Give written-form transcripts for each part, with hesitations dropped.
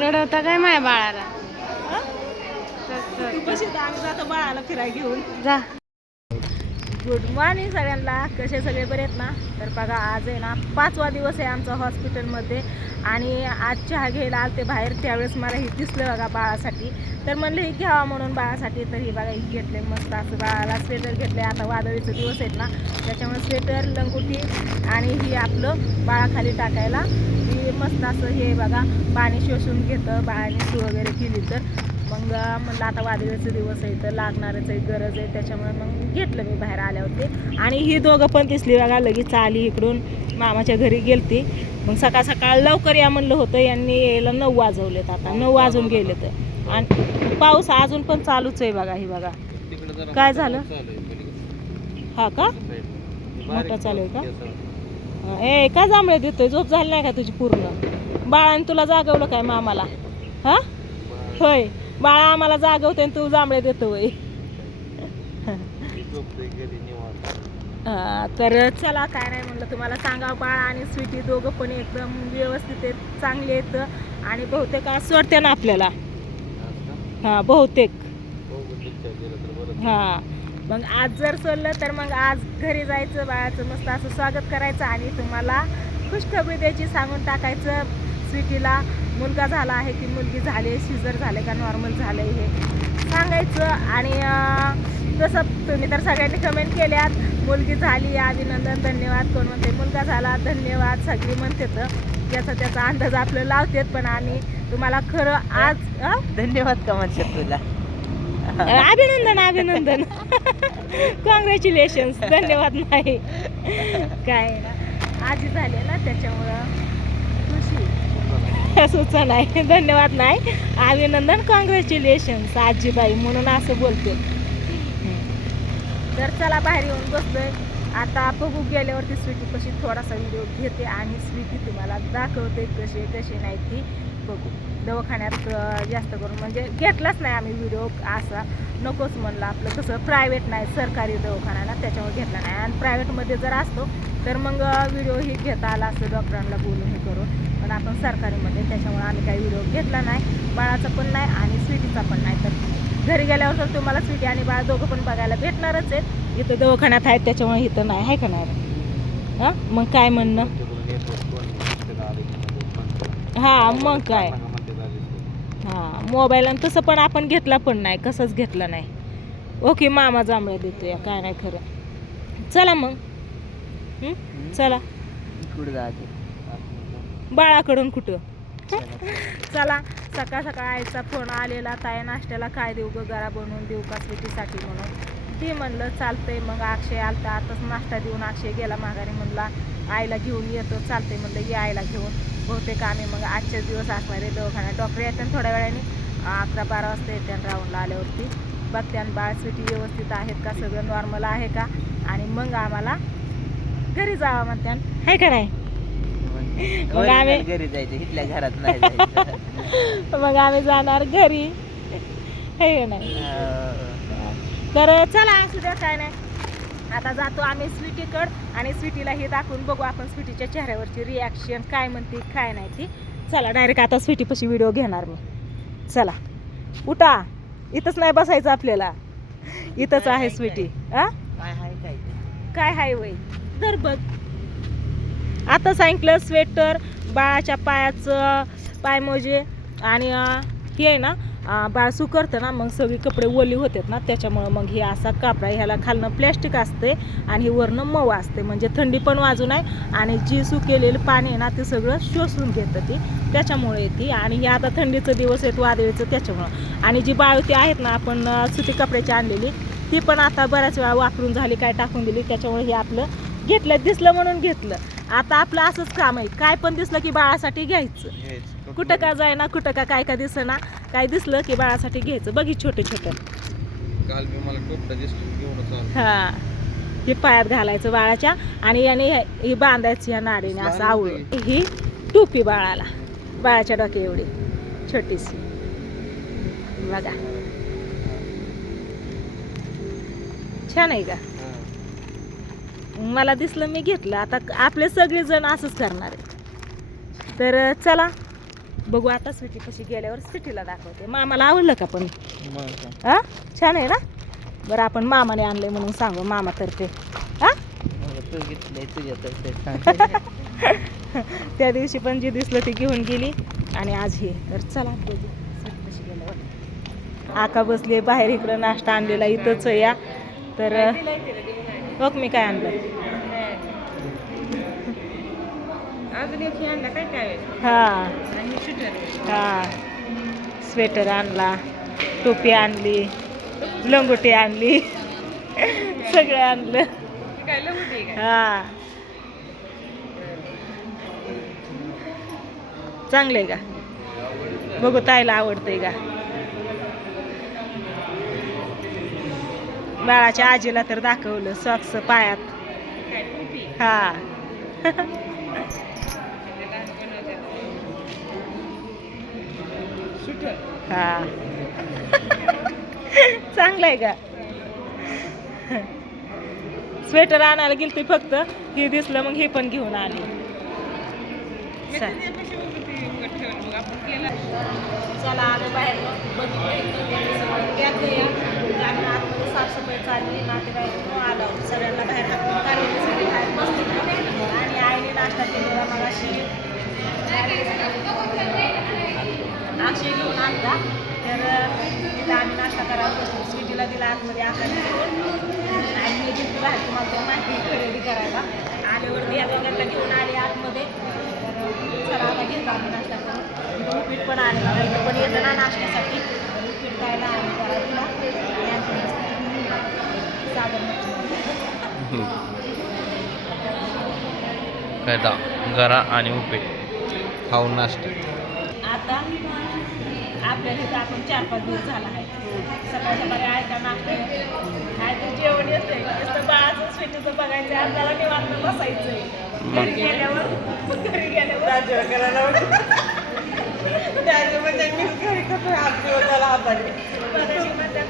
रडवता काय माझ्या बाळाला? कशी जातं बाळाला फिरायला घेऊन जा. गुड मॉर्निंग सगळ्यांना. कसे सगळे बरे आहेत ना? तर बघा आज आहे ना 5वा दिवस आहे आमचा हॉस्पिटलमध्ये आणि आज चहा घ्यायला आलते बाहेर. त्यावेळेस मला हे दिसलं बघा बाळासाठी. तर म्हणलं हे घ्यावा म्हणून बाळासाठी. तर हे बघा हे घेतले मस्त असं बाळाला स्वेटर घेतले. आता वादळीचे दिवस आहेत ना त्याच्यामुळे स्वेटर लंगोटी आणि ही आपलं बाळाखाली टाकायला ही मस्त असं हे बघा पाणी शोषून घेतं बाळाने सू वगैरे केली तर. मग म्हणलं आता वादळीचे दिवस आहे तर लागणारच आहे गरज आहे त्याच्यामुळे मग घेतलं मी बाहेर आल्यावरती. आणि ही दोघं पण दिसली बघा लगेच आली इकडून मामाच्या घरी गेलती. मग सकाळ सकाळ लवकर या म्हणलं होतं यांनी यायला 9 वाजवलेत. आता 9 वाजून गेले तर आणि पाऊस अजून पण चालूच आहे बघा. ही बघा काय झालं हा का मोठा चालू आहे का? ए का जांभळे देतोय? झोप झाली नाही का तुझी पूर्ण? बाळाने तुला जागवलं काय मामाला? हा होय बाळा आम्हाला जागवते तू जांभळे देतो होय. तर चला काय नाही म्हणलं तुम्हाला सांगा. बाळा आणि स्वीटी दोघं पण एकदम व्यवस्थित आहेत चांगले आहेत आणि बहुतेक आज सोडते ना आपल्याला. हा बहुतेक हा. मग आज जर सोडलं तर मग आज घरी जायचं बाळाचं मस्त असं स्वागत करायचं आणि तुम्हाला खुशखबरी द्यायची सांगून टाकायचं. स्वीटीला मुलगा झाला आहे की मुलगी झाली, सीझर झाले का नॉर्मल झालं हे सांगायचं. आणि तसं तुम्ही तर सगळ्यांनी कमेंट केल्यात मुलगी झाली अभिनंदन धन्यवाद. कोण म्हणते मुलगा झाला धन्यवाद सगळी म्हणते तर ज्याचा त्याचा अंदाज आपलं लावतात. पण आम्ही तुम्हाला खरं आज धन्यवाद का म्हणतात तुला? अभिनंदन अभिनंदन कॉंग्रॅच्युलेशन्स धन्यवाद नाही काय ना आजी झाली ना त्याच्यामुळं खुशी सूचना आहे. धन्यवाद नाही अभिनंदन कॉंग्रॅच्युलेशन्स आजीबाई म्हणून असं बोलते. तर चला बाहेर येऊन बसलोय आता बघू गेल्यावरती स्वीटी कशी थोडासा व्हिडिओ घेते आणि स्वीटी तुम्हाला दाखवते कशी कशी नाही ती बघू. दवाखान्यात जास्त करून म्हणजे घेतलाच नाही आम्ही व्हिडिओ असा नकोच म्हणलं. आपलं कसं प्रायव्हेट नाही सरकारी दवाखाना ना त्याच्यामुळे घेतला नाही. आणि प्रायव्हेटमध्ये जर असतो तर मग व्हिडिओ ही घेता आला असं डॉक्टरांना बोलून हे करून. पण आपण सरकारीमध्ये त्याच्यामुळे आम्ही काही व्हिडिओ घेतला नाही. बाळाचा पण नाही आणि स्वीटीचा पण नाही. तर घरी गेल्यावर तर तुम्हाला स्वीटी आणि बाळ दोघं पण बघायला भेटणारच आहेत. इथं दवाखान्यात आहेत त्याच्यामुळे इथं नाही आहे का नाही? हां मग काय म्हणणं? हां मग काय हां मोबाईल आणि तसं पण आपण घेतला पण नाही कसंच घेतलं नाही. ओके मामा जांभळे देतोय काय नाही खरं. चला मग चला कुठं जायचं? बाळाकडून कुठं चला. सकाळ सकाळ आईचा फोन आलेला ताई नाश्त्याला काय देऊ ग गरा बनवून देऊ का स्वीटीसाठी म्हणून. ती म्हणलं चालतंय. मग अक्षय आलता आताच नाश्ता देऊन अक्षय गेला माघारी. म्हणला आईला घेऊन येतो. चालतंय म्हणलं ये आईला घेऊन. बहुतेक आम्ही मग आजचेच दिवस असणार आहे दवाखान्यात. डॉक्टर येतात थोड्या वेळाने 11-12 वाजता येतात राऊंडला आल्यावरती बघते आणि बाळ स्वीटी व्यवस्थित आहेत का सगळं नॉर्मल आहे का आणि मग आम्हाला घरी जावं म्हणतात आहे का नाही? मग आम्ही घरी जायचं इथल्या घरात नाही जायचं. मग आम्ही जाणार घरी हे का नाही? तर चला असू द्या काय नाही. आता जातो आम्ही स्वीटीकडं आणि स्वीटीला हे दाखवून बघू आपण स्वीटीच्या चेहऱ्यावरची रिॲक्शन काय म्हणते काय नाही ती. चला डायरेक्ट आता स्वीटीपाशी व्हिडिओ घेणार मी. चला उठा इथंच नाही बसायचं आपल्याला इथंच आहे स्वीटी. काय हाय वय तर बघ आता सांगितलं स्वेटर बाळाच्या पायाचं पायमोजे आणि हे आहे ना बाळ सुकरतं ना मग सगळी कपडे ओली होतात ना त्याच्यामुळं मग हे असा कापडा ह्याला खालनं प्लॅस्टिक असते आणि हे वरनं मऊ असते म्हणजे थंडी पण वाजू नये आणि जी सुकेलेलं पाणी आहे ना ते सगळं शोषून घेतं ती त्याच्यामुळे येते. आणि हे आता थंडीचं दिवस आहेत वादळीचं त्याच्यामुळं. आणि जी बाळवती आहेत ना आपण सुती कपड्याची आणलेली ती पण आता बऱ्याच वेळा वापरून झाली काय टाकून दिली त्याच्यामुळे हे आपलं घेतलं दिसलं म्हणून घेतलं. आता आपलं असंच काम आहे काय पण दिसलं की बाळासाठी घ्यायचं. कुठं का जाय ना कुठं का काय का दिसं ना काय दिसलं की बाळासाठी घ्यायचं. बघी छोटे छोटे हा हे पायात घालायचं बाळाच्या आणि याने ही बांधायची या नाडीने असं आवळून. ही टोपी बाळाला बाळाच्या डोक्या एवढी छोटीशी बघा छान आहे का? मला दिसलं मी घेतलं. आता आपले सगळेजण असंच करणार आहे. तर चला बघू आता स्वीटी कशी गेल्यावर स्वीटीला दाखवते. मामाला आवडलं का पण? मग काय. हा छान आहे ना. बरं आपण मामाने आणलंय म्हणून सांगू मामातर्फे. हा मग तू घेतलंय तुझ्यातर्फे सांग. त्या दिवशी पण जी दिसलं ती घेऊन गेली आणि आज हे. तर चला बघू स्वीटी कशी गेल्यावर. आका बसली बाहेर, इकडं नाश्ता आणलेला इथंच या. तर बघ मी काय आणलं. हा हा स्वेटर आणला, टोपी आणली, लंगोटी आणली, सगळं आणलं. हा चांगलंय का? बघू ताईला आवडतंय का? बाळाच्या आजीला तर दाखवलं सॉक्स पायात. हा हा चांगलंय का? स्वेटर आणायला गेलती फक्त, हे दिसलं मग हे पण घेऊन आली. चला आलो बाहेर, आतमध्ये साफसफाई चालली. नातेवाईक आलो, सगळ्यांना बाहेर हाकून काढून सगळे बाहेर बसले आणि आईने नाश्ता केलेला मगाशी अक्षय घेऊन आणला. तर तिला आम्ही नाश्ता करायला बसलो. स्वीटीला दिला आतमध्ये आकाने आणि मी घेतली बाहेर, तुम्हाला तर माहिती खरेदी करायला. आल्यावरती या दोघांना घेऊन आले आतमध्ये. तर चला आता घेतो आम्ही नाश्ता करून. उपीट पण आलेला, इथं पण येतं ना नाश्त्यासाठी. उपीट खायला आम्ही करायला साधन गरा आणि उपीट खाऊन नाश्ता. आता आपल्याला इथं आपण 4-5 दिवस झाला आहे. सकाळी सकाळी ऐका नाश्ता काय तर जेवण येते. नुसतं बाळाचं स्वीटीचं बघायचं, आपल्याला निवांत बसायचंय. घरी गेल्यावर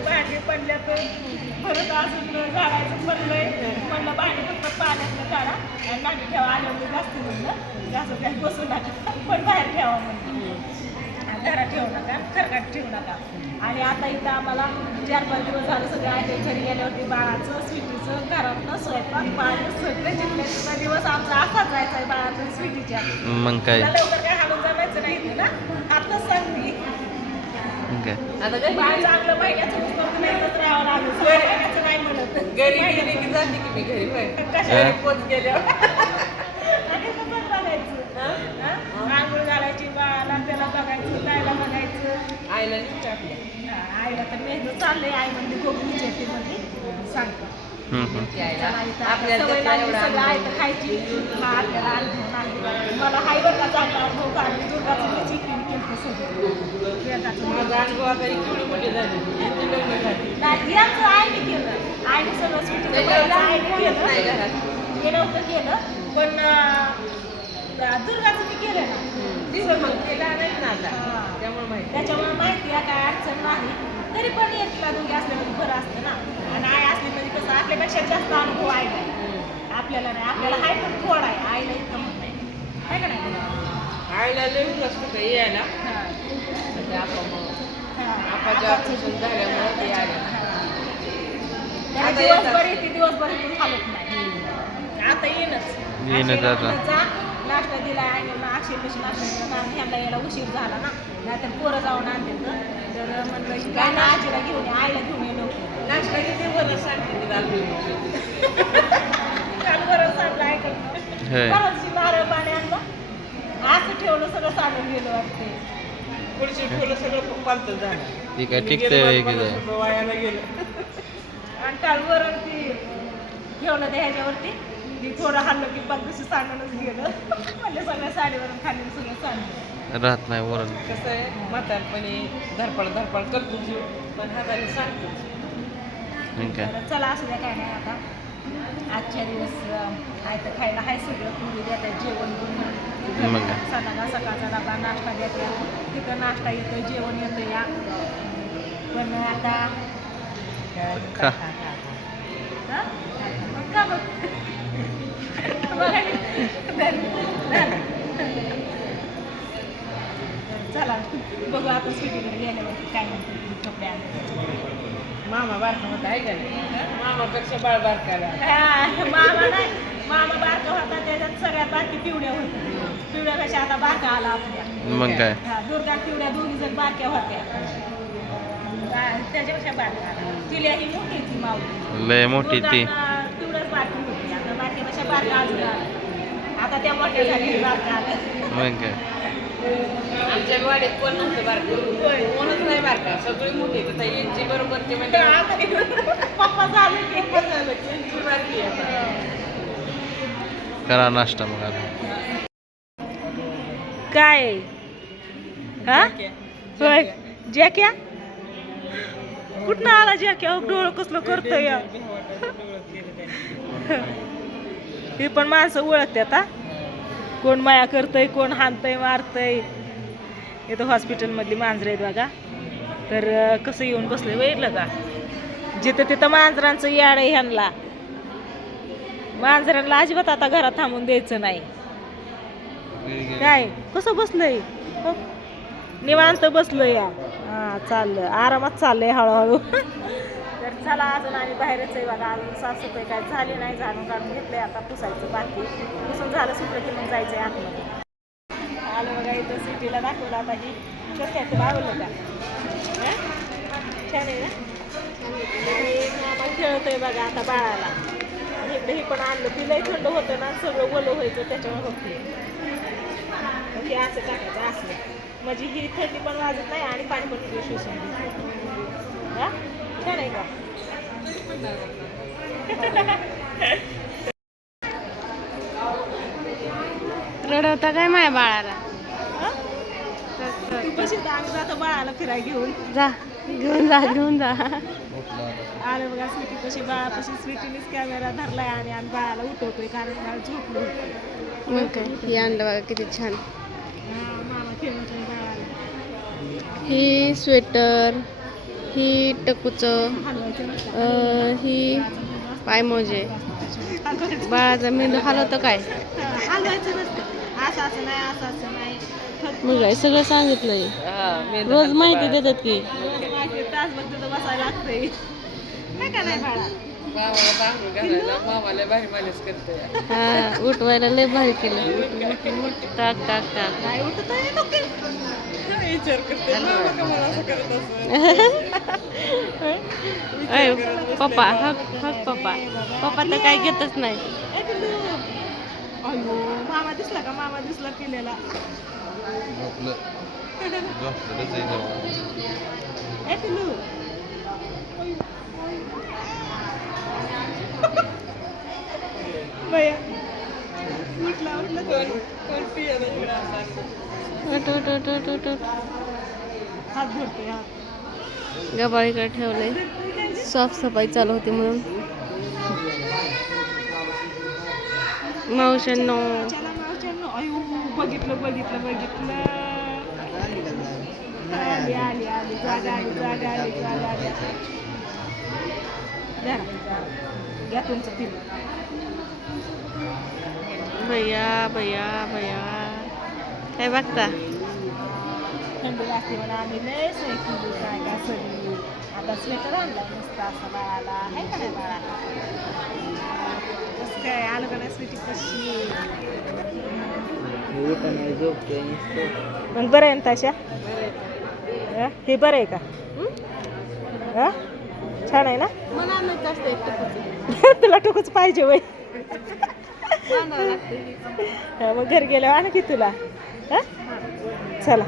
भांडी पडल्या तर परत अजून झाडायचं पडलंय. म्हणलं भांडी फक्त पाण्यातलं काढा आणि भांडी ठेवा. आल्यावर जास्त म्हणलं जास्त काही बसू नका, पण बाहेर ठेवा म्हणलं. घरात ठेवू नका, खरकाट ठेवू नका. आणि आता इथं आम्हाला 4-5 दिवस झालं सगळं आहे. घरी गेल्यावरती बाळाचं स्वीटीचं घरातलं स्वयंपाक पाणी सगळे जिल्ह्याचा दिवस आमचा असाच जायचा आहे बाळाचं स्वीटीच्या. मग काय लवकर काय हालून जमायचं नाही तुला आताच सांग मी. आता काय बाळ चांगलं महिन्याचं पुस्तक नाहीच राहावं लागलं. महिन्याचं नाही म्हणत घरी गेली की जाते की मी घरी कशा पोच गेल्यावर आंघोळ घालायची बाळाला, त्याला बघायचं, ताईला बघायचं, आईला आईला तर नेहमी चाललंय. आई म्हणजे खूप विचारते म्हणजे सांगतो सगळं आई तर खायची. हा आपल्याला अनुभव नाही. मला हाय बरं का चांगला अनुभव काढली. दुर्गाचं मी चिकन केलं सगळं यांचं आईने केलं. आईने सगळं स्वीटीचं आईने केलं. हे नव्हतं केलं पण दुर्गाचं मी केलं ना. त्याच्यामुळे माहिती आहे काय अडचण नाही. तरी पण एकला दोघी असले म्हणजे बरं असतं ना. आणि आई असली म्हणजे कसं आपल्यापेक्षा जास्त अनुभव आहे नाही. आपल्याला नाही, आपल्याला हाय पण थोडा आहे. आईला इतकं म्हणत नाही आहे का नाही? आईला लिहून असतं काही यायला दिवसभर येते, दिवसभर इथून हालत नाही. आता येणंच नाश्ता दिला आहे. अक्षय कशी नाश्ता कारण ह्यांना यायला उशीर झाला ना, नाहीतर पोरं जाऊन आणते. तर म्हणलं काय ना आजीला घेऊन ये, आईला घेऊन ये नको. नाश्ता किती बरं सांगते काल बरं सांगलं ऐकलं. परत नारळ पाणी आणलं, असं ठेवलं सगळं सांगून गेलं वाटते. पुढची ठेवलं सगळं पालतं झालं. ठीक आहे, ठीक वायाला गेलं. आणि काल वरण ती ठेवलं त्या ह्याच्यावरती ती थोडं हल्लं की बघ कशी सांगूनच गेलं. म्हणजे सगळ्या साडीवरून खाली सगळं सांगलं राहत नाही वरण. कसं आहे म्हातारपणी धरपड करतो जीव, पण हाताने सांगतो. चला असू द्या काय नाही. आता आजच्या दिवस आयतं खायला हाय सगळं. पुरी देतात जेवण बनवून. सकाळचा डबा नाश्ता देतात. तिथं नाश्ता येतो, जेवण येतं या. पण आता का बघ चला बघू आता स्वीटीकडे गेल्यावरती काय म्हणते कपडे आणले. मामा बारका होता आहे का नाही मामापेक्षा बाळ बारकाला मामा नाही, मामा बारका होता त्याच्यात सगळ्यात बाकी पिवड्या होत्या. पिवड्यापेक्षा आता बारका आला आपल्या. मग काय दुर्गा पिवड्या दोन्ही जण बारक्या होत्या. त्याच्यापेक्षा बारका आला. तिला ही मोठी ती मावली लय मोठी ती तेवढंच बारकी होती. आता बारक्यापेक्षा बारका अजून आला. आता त्या मोठ्या झाली बारका आला. मग काय आमच्या वाडीत कोण नव्हतं बारकं कोणच नाही बारका सगळी मोठी तर यांची बरोबरची म्हणजे पप्पा झालं की यांची बारकी आहे. करा नाश्ता मग आता काय हा होय जॅक्या कुठनं आला जॅक्या डोळं कसलं करतोय या हे पण माणसं ओळखतात हा कोण माया करतंय कोण हाणतंय मारतंय. इथं हॉस्पिटलमधली मांजरं आहेत बघा. तर कसं येऊन बसले बघितलं का जिथं तिथं मांजरांचं याड आहे ह्यांना. मांजरांना अजिबात आता घरात थांबून द्यायचं नाही. काय कसं बसलंय हो? निवांत बसलंय या हा चाललं आरामात चाललंय हळूहळू. तर चला अजून आम्ही बाहेरच आहे बघा. अजून साफसफाई काय झाली नाही. झाडून काढून घेतलंय आता पुसायचं बाकी. पुसून झालं सुटलं की मग जायचंय आतमध्ये. आलं बघा इथं सिटीला दाखवलं आता ही कसं काय तुला आवडलं का छान आहे ना. मामा खेळतोय बघा आता बाळाला. इकडे हे पण आणलं तिलाही थंड होतं ना सगळं ओलं व्हायचं त्याच्यावर होते. हे असं टाकायचं असलं म्हणजे ही थंडी पण वाजत नाही आणि पाणी पण तिथे शोषून घेते. हा छान आहे का रडवता काय माझ्या बाळाला कशी आम्ही जातो बाळाला फिरायला घेऊन जा घेऊन जा घेऊन जा. आले बघा स्वीटी कशी बाळापाशी स्वीटीनेच कॅमेरा धरलाय आणि आम्ही बाळाला उठवतोय कारण बाळ झोपलो होतं. मग काय हे आणलं बघा किती छान. मामा खेळतोय बाळाला. ही स्वेटर ही टकूचं ही पायमोजे बाळाचा मेंदू हलवतं काय हलवायचं नसतं असं असं नाही असं असं नाही. मग काय सगळं सांगितलंय रोज माहिती देतात की तासभर तिथं बसायला लागतंय काय का नाही बाळा. मामाला बांगून घालायला मामाला भारी मालिश करते. हा उठवायला लय भारी केलं. टाक टाक टाक नाही उठत आहे विचार करते मामा का मला असं करत असं. अय पप्पा हक हक पप्पा पप्पा तर काय घेतच नाही. अयो मामा दिसला का मामा दिसला केलेला. ए पिल्लू बया उठला उठला कोण पियाला इकडं असं. उठ उठ उठ उठ उठ उठ हात धरतोय हात. गबाळीकडे ठेवलंय साफसफाई चालू होती म्हणून. मावशांनो चला मावशांनो अयो बघितलं बघितलं बघितलं. आली आली आली जागा आली जागा आली जागा आली. घ्या तुमचं पिल्लू. भैया भैया भैया काय बघता थंडी लागते म्हणून आम्ही लय सोय केली काय का सगळी. आता स्वेटर आणला मस्त असं बाळाला आहे का नाही बाळाला. कसं काय आलं का नाही स्वीटी कशी मग बरं आहे ना तशा. हे बरं आहे का हा छान आहे ना. तुला टुकूच पाहिजे वय मग घरी गेल्यावर आण की तुला. चला